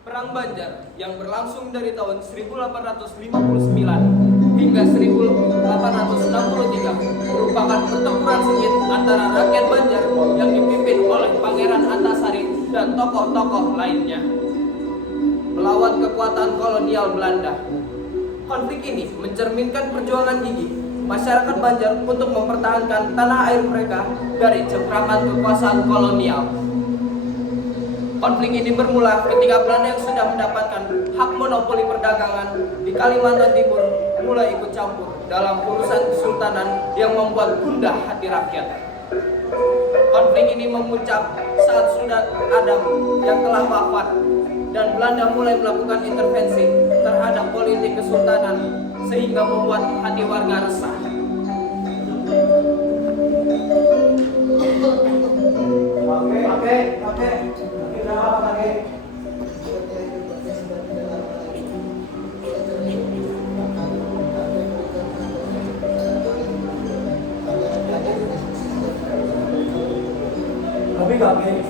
Perang Banjar yang berlangsung dari tahun 1859 hingga 1863 merupakan pertempuran sengit antara rakyat Banjar yang dipimpin oleh Pangeran Antasari dan tokoh-tokoh lainnya melawan kekuatan kolonial Belanda. Konflik ini mencerminkan perjuangan gigih masyarakat Banjar untuk mempertahankan tanah air mereka dari cengkraman kekuasaan kolonial. Konflik ini bermula ketika Belanda yang sudah mendapatkan hak monopoli perdagangan di Kalimantan Timur mulai ikut campur dalam urusan kesultanan yang membuat gundah hati rakyat. Konflik ini memuncak saat Sultan Adam yang telah wafat dan Belanda mulai melakukan intervensi terhadap politik kesultanan sehingga membuat hati warga resah. Tapi kakek,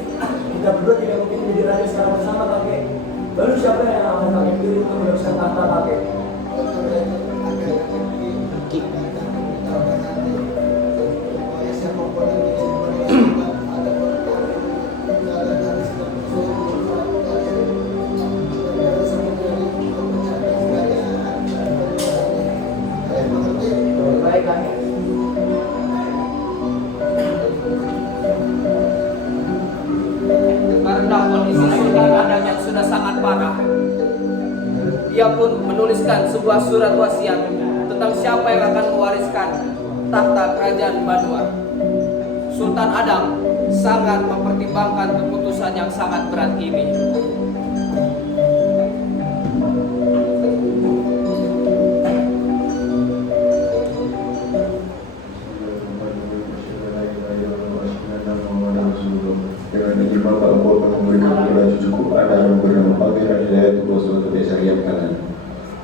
kita berdua tidak mungkin menjadi raja secara bersama kakek. Lalu siapa yang akan kakek pilih untuk meneruskan tahta kakek? Baik kakek. Karena kondisi Sultan Adam yang sudah sangat parah, ia pun menuliskan sebuah surat wasiat tentang siapa yang akan mewariskan tahta kerajaan Banua. Sultan Adam sangat mempertimbangkan keputusan yang sangat berat ini. Dengan ini maka aku akan memberikan kepada cucuku anak yang bernama Pangeran Hidayatullah suatu desa yang kanan.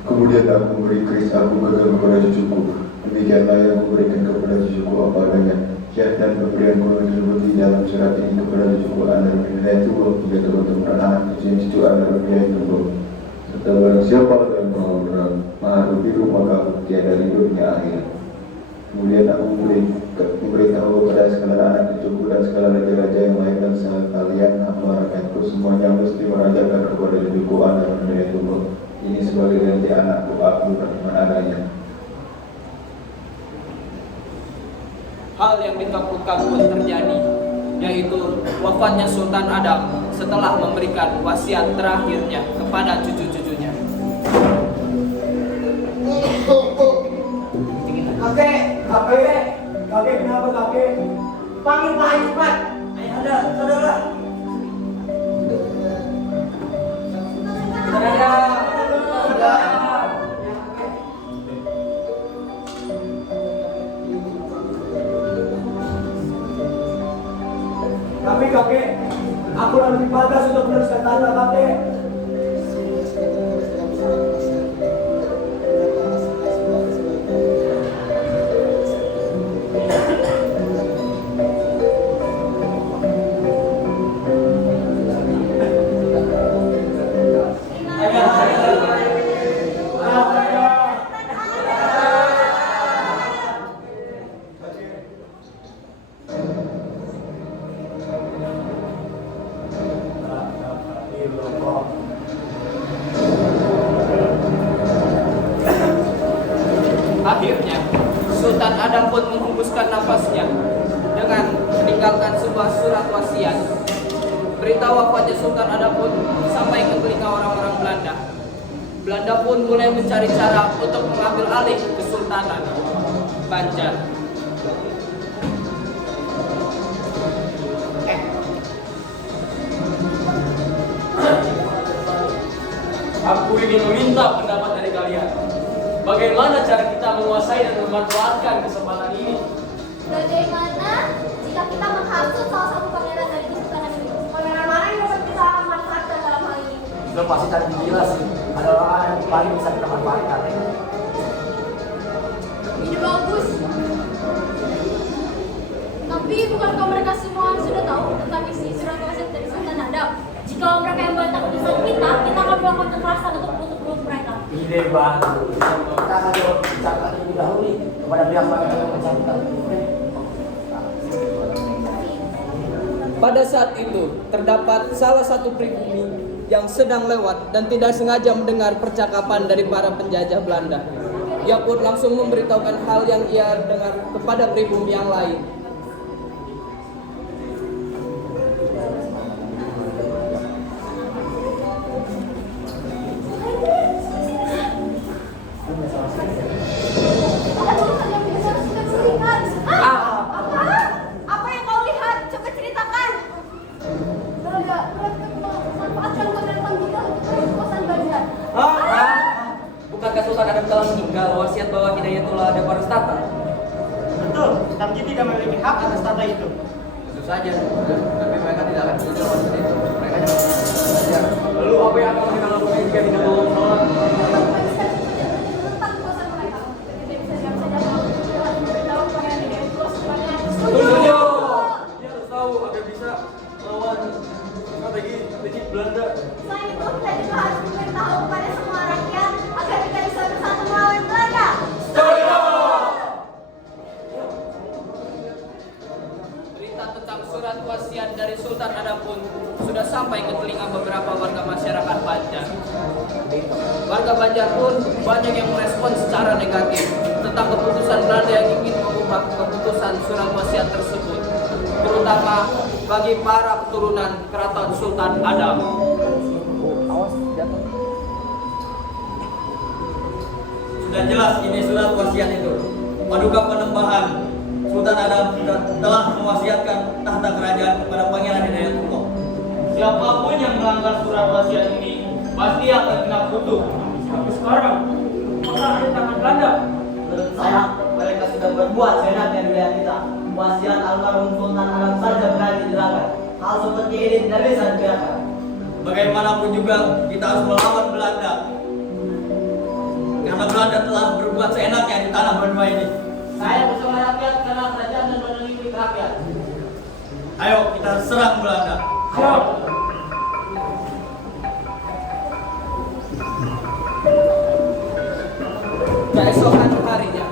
Kemudian aku memberi keris aku gagal kepada cucuku. Demikianlah yang memberikan kepada cucuku apa adanya. Dan pemberian guru tersebut di dalam surat ini kepada cucuku anak Hidayatullah hingga teman-teman anak cucu anak Hidayatullah. Serta barang siapa yang menghadapi maka aku tiada hidupnya akhir. Kemudian aku memberitahu kepada segala anak cucuku dan segala raja-raja yang lain dan sekalian aku rakyatku semuanya mesti merajakan kepada cucuku anak Hidayatullah. Ini sebagai ganti anakku aku beriman adanya. Hal yang ditaklukkan pun terjadi, yaitu wafatnya Sultan Adam setelah memberikan wasiat terakhirnya kepada cucu-cucunya. Kakek kenapa kakek? Panggil Pak Haji cepat. Ada, saudara. Tapi kakek, aku lebih pantas untuk meneruskan tahta kakek. Akhirnya, Sultan Adam pun menghembuskan nafasnya dengan meninggalkan sebuah surat wasiat. Berita wafatnya Sultan Adam pun sampai ke telinga orang-orang Belanda. Belanda pun mulai mencari cara untuk mengambil alih kesultanan Banjar. Aku ingin meminta pendapat dari kalian. Bagaimana cara kita menguasai dan memanfaatkan kesempatan ini? Bagaimana jika kita menghasut salah satu pangeran dari kesultanan ini? Pangeran mana yang dapat kita manfaatkan dalam hal ini? Sudah pasti tadi jelas sih. Ada orang yang paling bisa kita manfaatkan. Ide bagus. Tapi bukankah mereka semua sudah tahu tentang isi surat wasiat dari Sultan Adam? Jika mereka yang bantah keputusan kita akan melakukan kekerasan untuk menutup mereka. Ide baru. Kita akan bicara terlebih dahulu kepada pihak pangeran yang bersangkutan. Pada saat itu, terdapat salah satu pribumi yang sedang lewat dan tidak sengaja mendengar percakapan dari para penjajah Belanda. Ia pun langsung memberitahukan hal yang ia dengar kepada pribumi yang lain. Apa yang kau lihat? Coba ceritakan. Belanda memanfaatkan keberadaan kita untuk kekuasaan Banjar. Bukankah Sultan Adam telah meninggal wasiat bahwa Hidayatullah ada pada tahta? Betul, tapi tidak memiliki hak atas tata itu. Tentu saja, tapi mereka tidak akan bisa wasiat itu. Mereka hanya belajar. Lalu apa yang akan mereka lakukan jika tidak mau menolak? Tentang kekuasaan mereka. Tidak bisa diam saja kalau kita memberitahu pangeran Hidayatullah supaya Setuju! Dia harus tahu agar bisa melawan strategi legit Belanda. Selain itu, kita juga harus memberitahu kepada semua rakyat agar kita bisa bersatu melawan Belanda. Berita tentang surat wasiat dari Sultan Adam pun sudah sampai ke telinga beberapa warga masyarakat Banjar. Warga Banjar pun banyak yang merespon secara negatif tentang keputusan Belanda yang ingin mengubah keputusan surat wasiat tersebut, terutama bagi para keturunan keraton Sultan Adam. Sudah jelas ini surat wasiat itu. Paduka Penembahan Sultan Adam telah mewasiatkan tahta kerajaan kepada Pangeran Hidayatullah. Siapapun yang melanggar surat wasiat ini pasti akan kena kutuk. Tapi sekarang, apakah ada tangan Belanda? Menurut saya, mereka sudah berbuat seenaknya di wilayah kita. Wasiat almarhum Sultan Adam saja berani dilanggar. Hal seperti ini tidak bisa dibiarkan. Bagaimanapun juga kita harus melawan Belanda. Karena Belanda telah berbuat seenaknya di tanah benua ini. Saya bersama rakyat karena kerajaan dan badan milik rakyat. Ayo kita serang Belanda. Ayo. Keesokan harinya,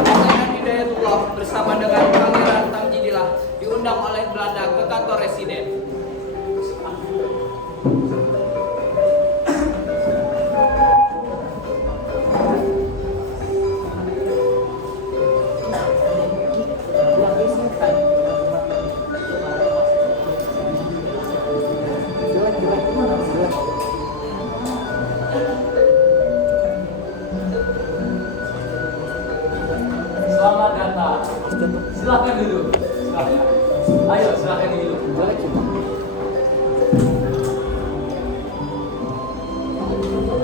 Pangeran Hidayatullah bersama dengan Pangeran Tamjidillah diundang oleh Belanda ke kantor residen. Selamat datang. Silakan duduk. Silakan. Ayo silakan duduk.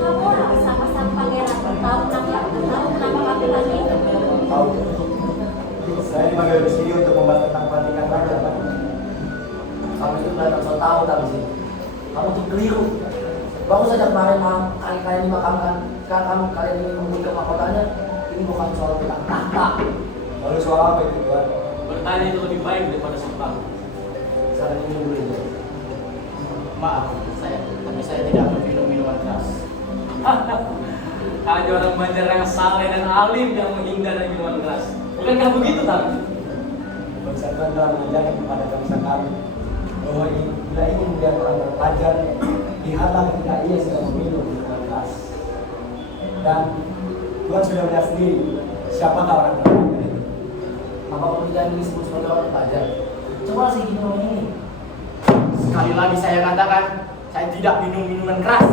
Kamu orang bersama sang pangeran tahu kenapa kami lagi? Tahu. Saya dipanggil di sini untuk membahas tentang pelantikan raja, Pak. Kamu itu benar so tahu tak sih? Kamu tuh keliru. Baru saja kemarin kalian dimakamkan. Sekarang kalian ingin membuka mahkotanya. Ini bukan soal tentang tahta. Lalu soal apa itu, Tuan? Bertanya itu lebih baik daripada sembah. Sekarang ini dulu ini. Maaf, tapi saya tidak meminum minuman keras. Hanya orang Banjar yang saleh dan alim yang menghindar dari minuman keras. Bukankah begitu, tak? Bersatuan telah mengajarkan kepada bangsa kami bahwa bila ingin melihat orang berpelajar, lihatlah ketika ia sedang meminum minuman keras. Dan Tuhan sudah melihat sendiri siapakah orang berpelajar itu. Apa pekerjaan ini disebut sebagai orang pelajar? Coba sih gini orang ini. Sekali lagi saya katakan, saya tidak minum minuman keras.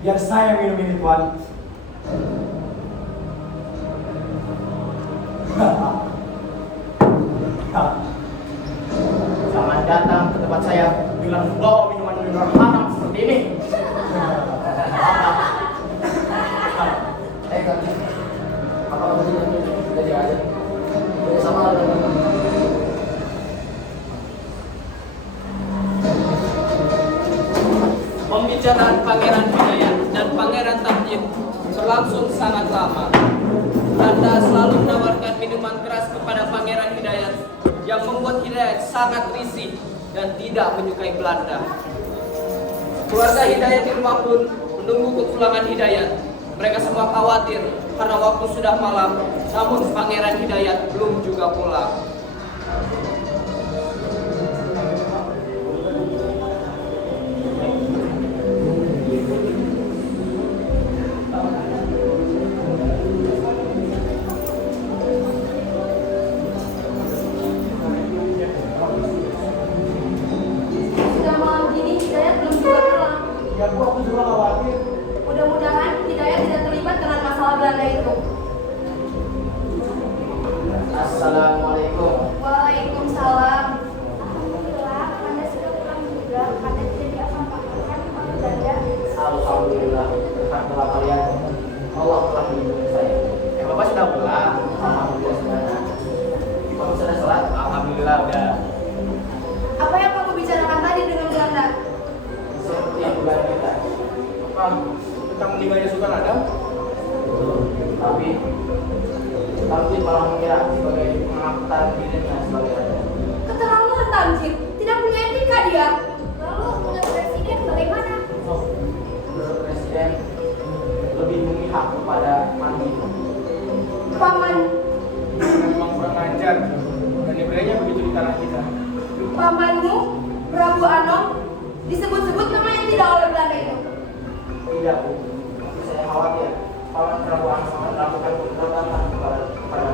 Biar saya minum ini, Tuan. Jangan datang ke tempat saya dengan membawa minuman-minuman haram seperti ini. Kami apa begini jadi aja. Jadi sama dengan Pembicaraan Pangeran Hidayat dan Pangeran Tamjid berlangsung sangat lama. Belanda selalu menawarkan minuman keras kepada Pangeran Hidayat yang membuat Hidayat sangat risih dan tidak menyukai Belanda. Keluarga Hidayat di rumah pun menunggu kepulangan Hidayat. Mereka semua khawatir karena waktu sudah malam, namun Pangeran Hidayat belum juga pulang. Sudah malam gini Hidayat belum juga pulang. Ya Bu, aku juga khawatir. Mudah-mudahan Hidayat tidak terlibat dengan masalah Belanda itu. Assalamualaikum. Waalaikumsalam. Alhamdulillah, Anda sudah pulang juga. Anda tidak diapa-apakan oleh Belanda. Alhamdulillah, berkatlah kalian. Allah telah melindungi saya. Bapak sudah pulang? Alhamdulillah sudah. Kamu sudah sholat? Alhamdulillah udah. Apa yang kamu bicarakan tadi dengan Belanda? Seperti yang dugaan kita. Apa? Tentang meninggalnya Sultan Adam? Tapi malah mengira sebagai pengangkatan dirinya sebagai raja. Keterlaluan Tamjid, tidak punya etika dia. Lalu menurut presiden bagaimana? Menurut presiden lebih memihak kepada mandi. Paman, Memang kurang ajar. Dan nilainya begitu di tanah kita. pamanmu, Prabu Anom, disebut-sebut nama yang tidak oleh Belanda itu. Tidak, Bu. Tapi saya khawatir Paman Prabu Anom akan melakukan pemberontakan kepada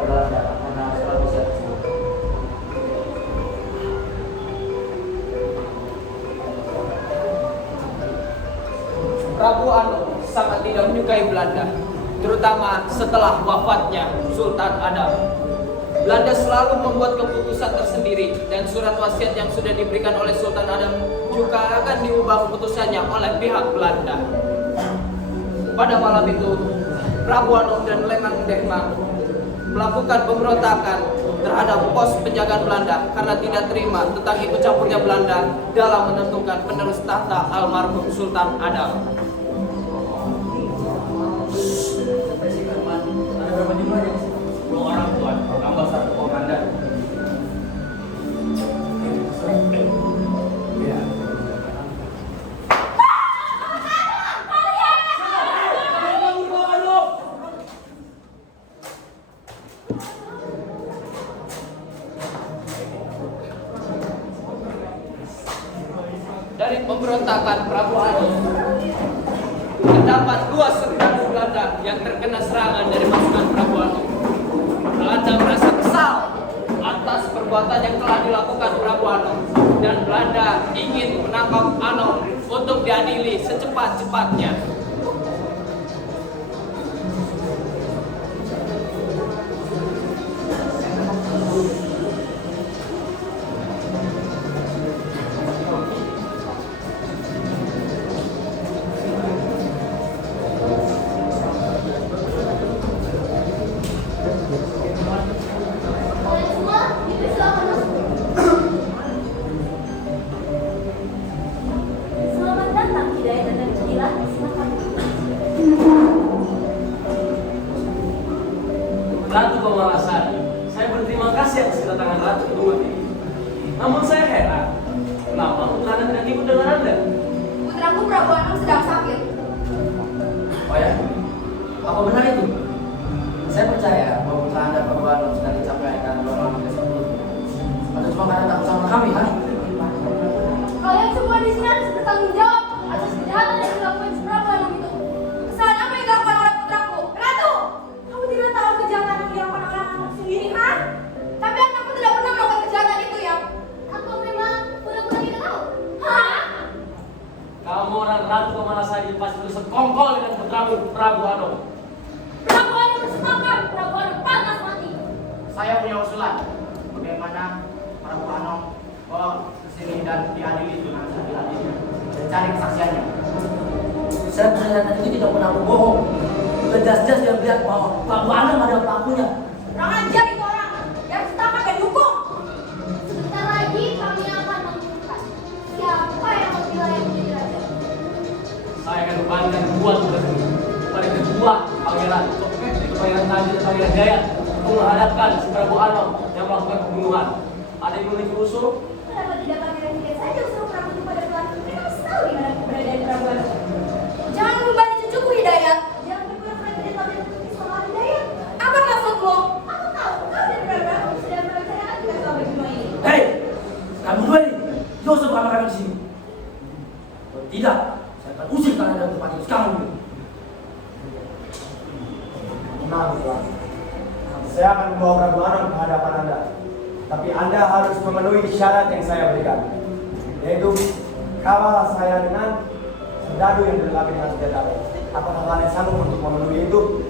Belanda karena surat wasiat tersebut. Prabu Anom sangat tidak menyukai Belanda, terutama setelah wafatnya Sultan Adam. Belanda selalu membuat keputusan tersendiri dan surat wasiat yang sudah diberikan oleh Sultan Adam juga akan diubah keputusannya oleh pihak Belanda. Pada malam itu, Prabu Anom dan Lemang Dehma melakukan pemberontakan terhadap pos penjagaan Belanda karena tidak terima tentang ikut campurnya Belanda dalam menentukan penerus tahta almarhum Sultan Adam. Ada berapa jumlahnya? 10 orang tuan, tambah 1 komandan. Dari pemberontakan Prabu Anom, terdapat 2 serdadu Belanda yang terkena serangan dari pasukan Prabu Anom. Belanda merasa kesal atas perbuatan yang telah dilakukan Prabu Anom dan Belanda ingin menangkap Anom untuk diadili secepat-cepatnya. Kalian semua, silakan masuk. Selamat datang Hidayat dan Cila. Silakan. Ratu Pemalasari, saya berterima kasih atas kedatangan Ratu ke rumah ini. Namun saya heran, kenapa putra Anda tidak ikut dengan Anda? Putraku Prabu Anom sedang sakit. Oh ya? Apa benar itu? Saya percaya bahwa putra Anda Prabu Anom sedang dicapai karena dorongan tersebut. Atau cuma karena takut sama kami, kan? Kalian semua di sini harus bertanggung jawab atas kejahatan yang dilakukan si Prabu Anom itu. Kesalahan apa yang dilakukan oleh putraku? Ratu, kamu tidak tahu kejahatan yang dilakukan oleh anak sendiri, kan? Tapi anakku tidak pernah melakukan kejahatan itu ya. Aku memang pura-pura tidak tahu. Hah? Kamu orang Ratu Pemalasari pasti itu sekongkol dengan putramu Prabu Anom. Prabu Anom bersepakat, Prabu Anom pantas mati. Saya punya usulan. Bagaimana Prabu Anom bawa ke sini dan diadili dengan seadil-adilnya dan cari kesaksiannya. Saya percaya itu tidak pernah berbohong. Sudah jelas-jelas dia melihat bahwa Prabu Anom adalah pelakunya. Kurang ajar itu orang. Dia harus ditangkap dan dihukum. Sebentar lagi kami akan mengumumkan siapa yang lebih layak menjadi raja. Saya akan membagikan dua tugas ini kepada kedua pangeran, yaitu Pangeran Tanjung dan Pangeran Jaya, untuk menghadapkan si Prabu Anom yang melakukan pembunuhan. Ada yang memiliki usul? Kenapa tidak kami saja suruh Prabu itu pada Belanda. Mereka harus tahu di mana keberadaan Prabu Anom. Jangan membebani cucuku Hidayat. Jangan berpura-pura tidak tahu dan berpikir soal Hidayat. Apa maksudmu? Aku tahu kau dan Prabu sudah merencanakan kita soal berdua ini. Hei, kamu dua ini, jauh bersama kami di sini. Kalau tidak, saya akan usir kalian dari tempat ini sekarang ini. Maaf, Tuan. Saya akan membawa Prabu Anom ke hadapan Anda. Tapi Anda harus memenuhi syarat yang saya berikan, yaitu kawal saya dengan serdadu yang dilengkapi dengan senjata api. Apakah kalian sanggup untuk memenuhi itu?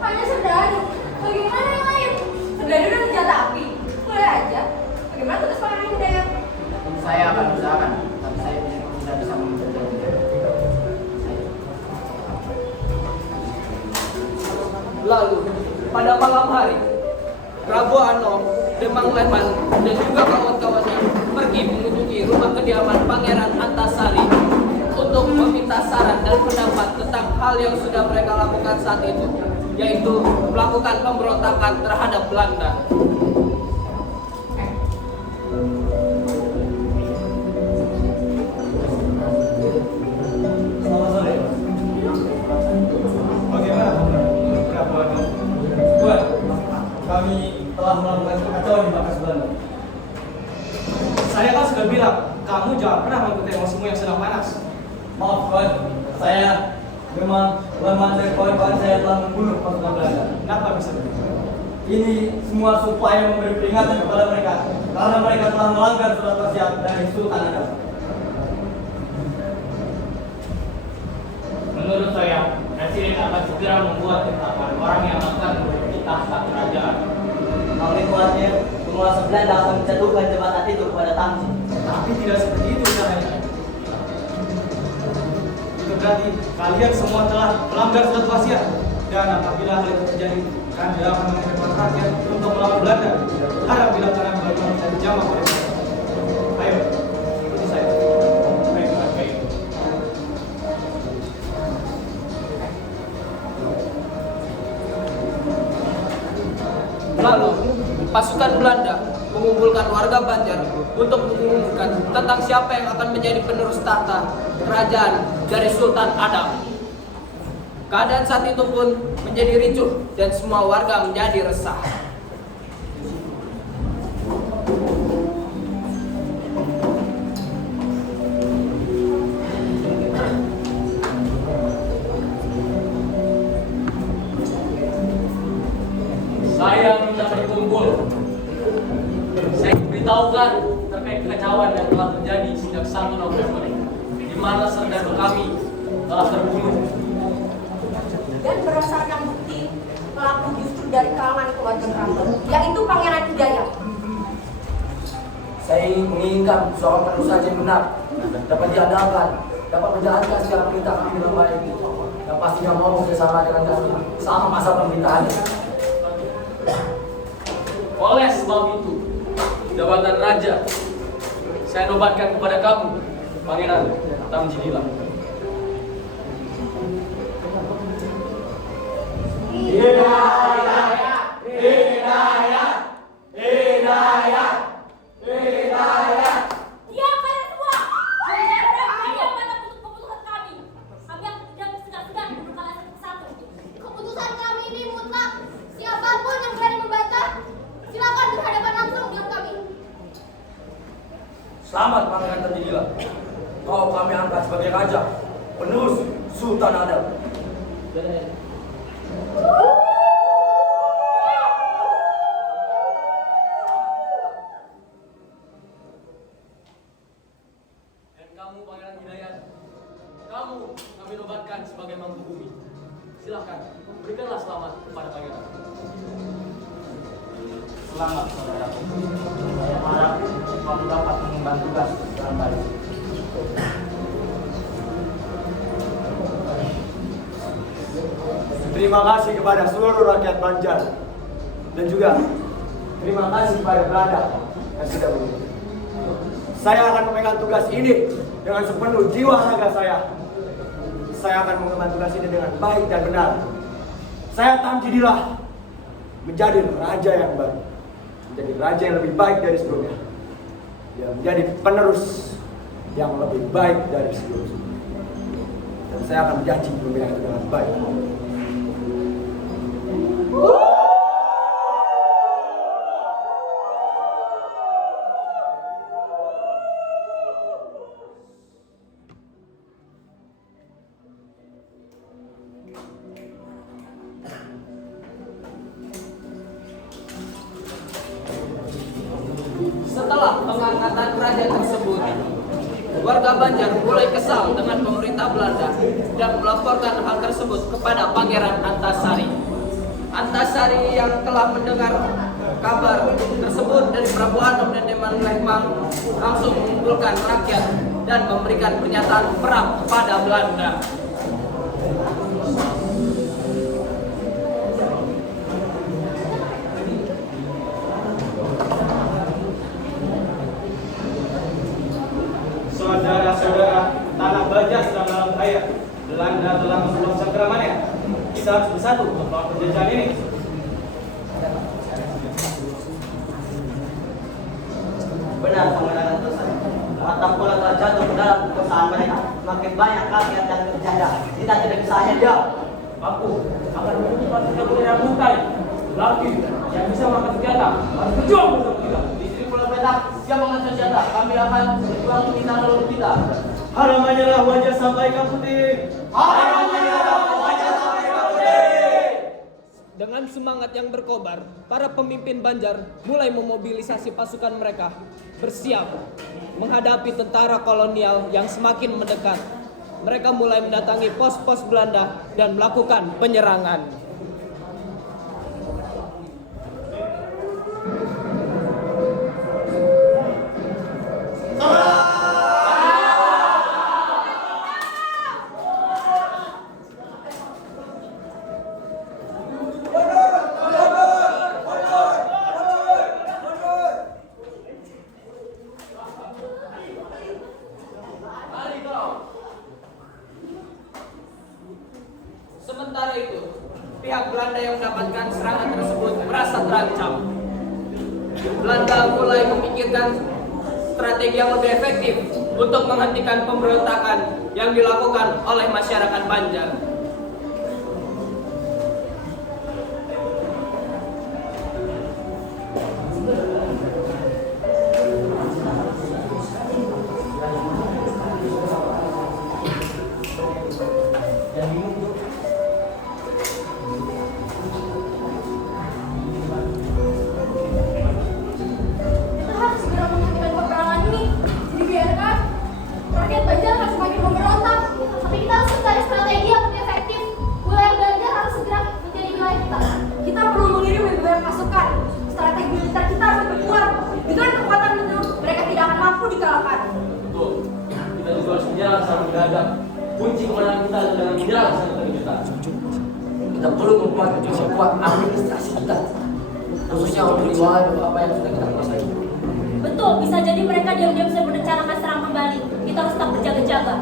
Hanya serdadu. Bagaimana yang lain? Serdadu dan senjata api. Boleh aja. Bagaimana tugas Pangeran Hidayat? Saya akan usahakan, tapi saya tidak bisa mengerjakan. Lalu, pada malam hari, Prabu Anom, Demang Leman, dan juga kawan-kawannya pergi mengunjungi rumah kediaman Pangeran Antasari untuk meminta saran dan pendapat tentang hal yang sudah mereka lakukan saat itu, yaitu melakukan pemberontakan terhadap Belanda. Selamat sore. Bagaimana Prabu Anom? Tuan, kami telah melakukan kekacauan di markas Belanda. Saya kan sudah bilang, kamu jangan pernah mengikuti emosimu yang sedang panas. Maaf Tuan, saya memang Leman dan kawan-kawan saya telah membunuh pasukan Belanda. Kenapa bisa begitu? Ini semua supaya memberi peringatan kepada mereka karena mereka telah melanggar surat wasiat dari Sultan Adam. Menurut saya, Presiden akan segera membuat ketetapan orang yang akan menduduki tahta kerajaan. Hal itu penguasa Belanda akan menjatuhkan jabatan itu kepada Tamji. Tapi tidak seperti itu caranya. Itu berarti kalian semua telah melanggar surat wasiat. Dan apabila hal itu terjadi, kalian tidak akan mengirimkan rakyat untuk melawan Belanda. Harap bila kalian baru bisa dijamah oleh saya. Ayo, ikuti saya. Baiklah, baik. Lalu, pasukan Belanda mengumpulkan warga Banjar untuk mengumumkan tentang siapa yang akan menjadi penerus tahta kerajaan dari Sultan Adam. Keadaan saat itu pun menjadi ricuh dan semua warga menjadi resah. Saya minta berkumpul. Saya beritahukan terkait kekacauan yang telah terjadi sejak 1 November, di mana serdadu kami telah terbunuh. Dan berdasarkan bukti, pelaku justru dari kalangan keluarga Prabu, yaitu Pangeran Hidayat. Saya menginginkan seorang penerus saja yang benar, dapat diandalkan, dapat menjalankan segala perintah kami dengan baik, dan pastinya mau bekerjasama dengan kami selama masa pemerintahannya. Oleh sebab itu, jabatan raja saya nobatkan kepada kamu, Pangeran Tamjidillah. Diam kalian semua! Kalian berani pada keputusan kami. Kami akan tidak segan-segan menurut kalian satu-satu. Keputusan kami ini mutlak. Siapapun yang berani membantah, silakan berhadapan langsung dengan kami. Selamat Pangeran Tamjidillah. Kau kami angkat sebagai raja, penerus Sultan Adam. Dan kamu Pangeran Hidayat, kamu kami nobatkan sebagai Mangku Bumi. Silahkan, berikanlah selamat kepada Pangeran. Selamat saudaraku. Saya harap kamu dapat mengemban tugas dengan baik. Terima kasih kepada seluruh rakyat Banjar dan juga terima kasih kepada Belanda yang sudah memilih. Saya akan memegang tugas ini dengan sepenuh jiwa raga saya. Saya akan mengemban tugas ini dengan baik dan benar. Saya Tamjidillah menjadi raja yang baru, menjadi raja yang lebih baik dari sebelumnya. ya menjadi penerus yang lebih baik dari sebelumnya. Dan saya akan berjanji membina itu dengan baik. Setelah pengangkatan raja tersebut, warga Banjar mulai kesal dengan pemerintah Belanda dan melaporkan hal tersebut kepada Pangeran Antasari. Antasari yang telah mendengar kabar tersebut dari Prabu Anom dan Deman Lehmang langsung mengumpulkan rakyat dan memberikan pernyataan perang kepada Belanda. Saudara-saudara, tanah Banjar sedang dalam bahaya. Belanda telah membuat cengkeramannya. Kita harus bersatu untuk melawan penjajahan ini. Benar, Pangeran Antasari. Atap bola telah jatuh ke dalam kekuasaan mereka. Makin banyak rakyat yang terjajah. Kita tidak bisa hanya diam. Aku akan menemukan kita bukai laki yang bisa mengangkat senjata. Harus berjuang bersama kita. Istri Pulau Petak siap mengangkat senjata. Kami akan berjuang untuk kita lalu kita. Haramnya lah wajah sampai putih. Dengan semangat yang berkobar, para pemimpin Banjar mulai memobilisasi pasukan mereka bersiap menghadapi tentara kolonial yang semakin mendekat. Mereka mulai mendatangi pos-pos Belanda dan melakukan penyerangan. Sementara itu, pihak Belanda yang mendapatkan serangan tersebut merasa terancam. Belanda mulai memikirkan strategi yang lebih efektif untuk menghentikan pemberontakan yang dilakukan oleh masyarakat Banjar. Kita harus segera menghentikan peperangan ini. Jadi biarkan rakyat Banjar akan semakin memberontak. Tapi kita harus mencari strategi yang lebih efektif. Wilayah Banjar harus segera menjadi wilayah kita. Kita perlu mengirim lebih banyak pasukan. Strategi militer kita harus berkuat. Dengan kekuatan itu, mereka tidak akan mampu dikalahkan. Betul. Kita juga harus menyerang secara mendadak. Kunci kemenangan kita adalah dengan menyerang secara tergesa. Kita perlu memperkuat administrasi kita. Khususnya untuk wilayah beberapa yang sudah kita kuasai. Betul, bisa jadi mereka diam-diam sudah merencanakan serang kembali. Kita harus tetap berjaga-jaga.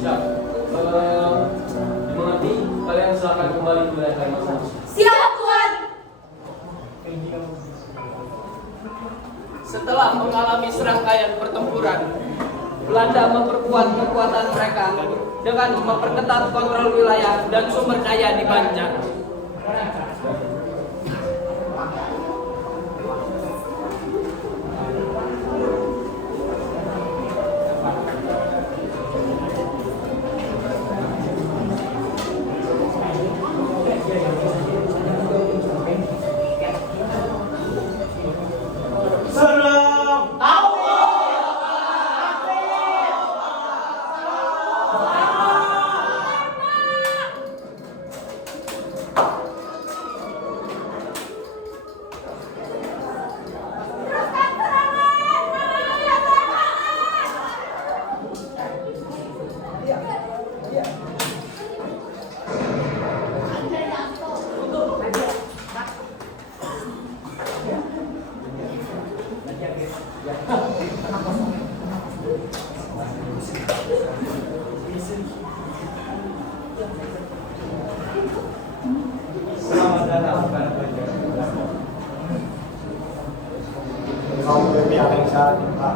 Siap. Dimengerti, kalian silakan kembali ke wilayah kalian masing-masing. Siap, Tuan! Setelah mengalami serangkaian pertempuran, Belanda memperkuat kekuatan mereka dengan memperketat kontrol wilayah dan sumber daya di Banjar. Selamat datang kepada Banjar. Kau berpihak yang salah, Pak.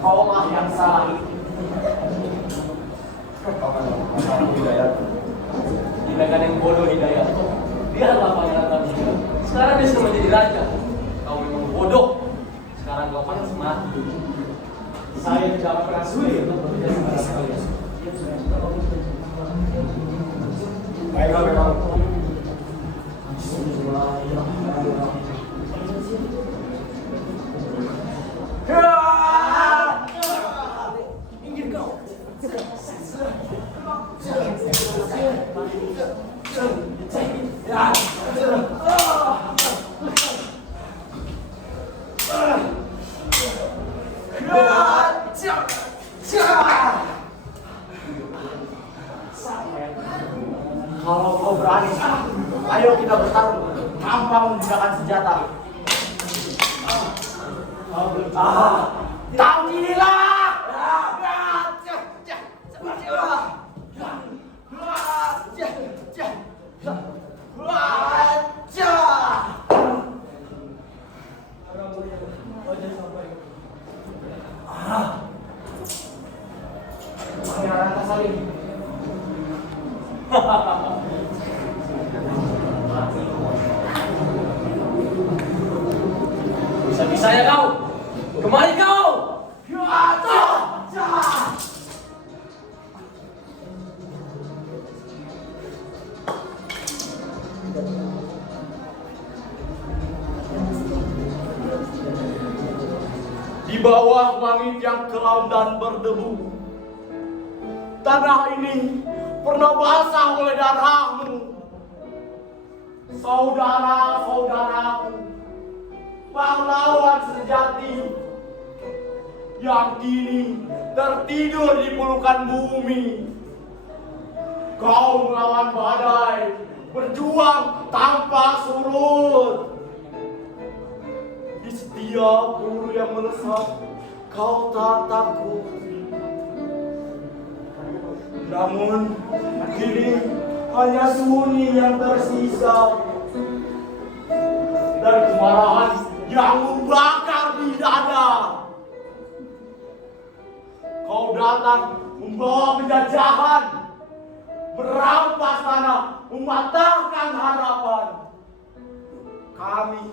Kaulah yang salah. Kau kan masalah Hidayat. Tindakan yang bodoh Hidayat. Biarlah pangeran kami hidup. Sekarang dia sudah menjadi raja. Kau memang bodoh. Sekarang kau pantas mati. Saya tidak pernah sudi untuk bekerja sama sekalian. Baiklah memang. Minggir kau. Kalau kau berani, ayo kita bertarung tanpa menggunakan senjata. Tahu dirilah! Pangeran Antasari. Bisa-bisanya kau. Kemari kau. Di bawah langit yang kelam dan berdebu, tanah ini pernah basah oleh darahmu. Saudara-saudaraku, pahlawan sejati yang kini tertidur di pelukan bumi. Kau melawan badai, berjuang tanpa surut. Di setiap peluru yang melesat, kau tak takut. Namun, kini hanya sunyi yang tersisa dan kemarahan yang membakar di dada. Kau datang membawa penjajahan, merampas tanah, mematahkan harapan. Kami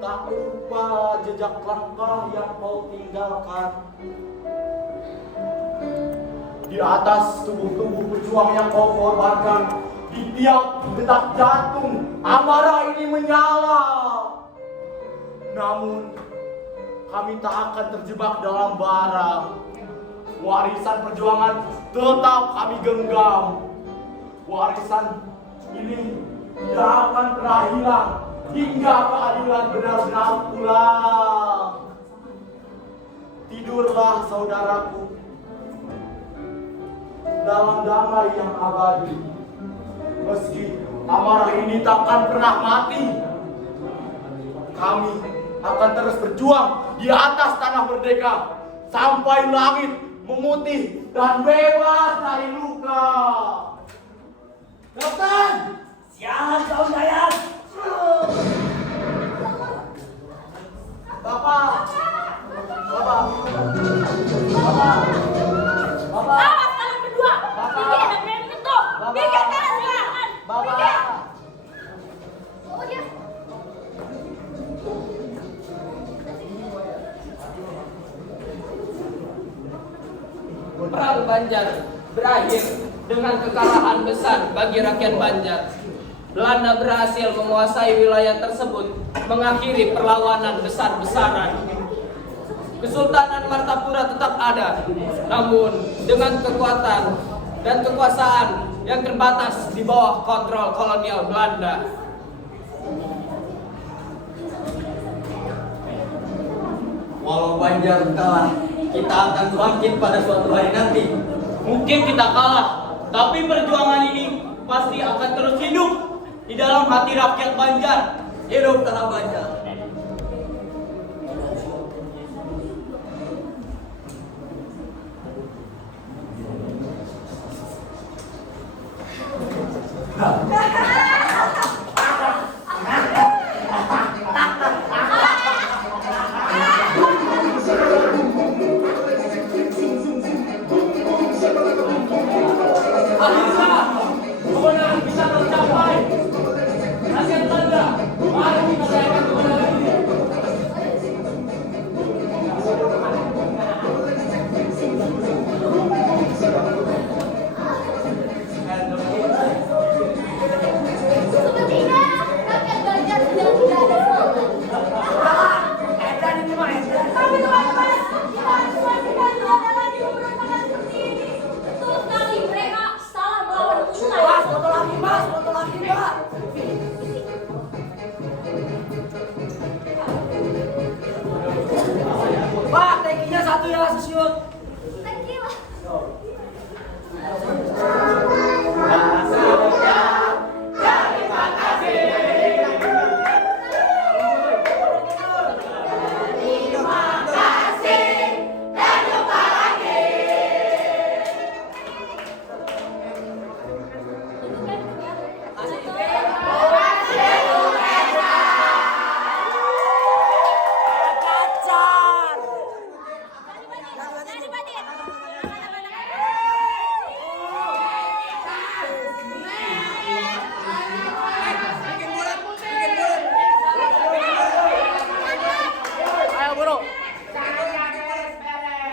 tak lupa jejak langkah yang kau tinggalkan. Di atas tubuh-tubuh pejuang yang kau korbankan, di tiap detak jantung amarah ini menyala. Namun kami tak akan terjebak dalam bara. Warisan perjuangan tetap kami genggam. Warisan ini tidak akan pernah hilang hingga keadilan benar-benar pulang. Tidurlah saudaraku dalam damai yang abadi. Meski amarah ini takkan pernah mati, kami akan terus berjuang di atas tanah merdeka sampai langit memutih dan bebas dari luka. Kapten, sialan kau Hidayat. Bapak. Awas kalian berdua. Bikin ada berani menyentuh. Bikin kalian silakan. Bikin. Oh ya. Perang Banjar berakhir dengan kekalahan besar bagi rakyat Banjar. Belanda berhasil menguasai wilayah tersebut, mengakhiri perlawanan besar-besaran. Kesultanan Martapura tetap ada, namun dengan kekuatan dan kekuasaan yang terbatas di bawah kontrol kolonial Belanda. Walau Banjar kalah, kita akan bangkit pada suatu hari nanti. Mungkin kita kalah, tapi perjuangan ini pasti akan terus hidup di dalam hati rakyat Banjar. Hidup tanah Banjar. satu ya, Susyut. Thank you.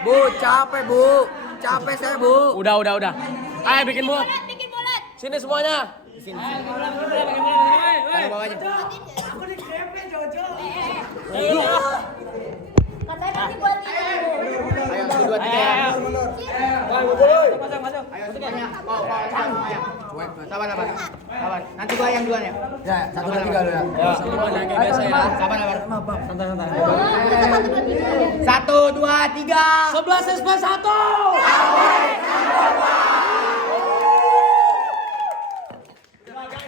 Bu, capek bu. Capek saya bu. Udah. Ayo bikin bulat. Bikin bulat. Sini semuanya. Katanya nanti buat ini. Nanti gua yang duluan ya. Ya, 1, 2, 3 dulu ya. Semuanya kayak biasa ya. Sabar. Satu, dua, tiga. 1, 2, 3. 11 SP 1.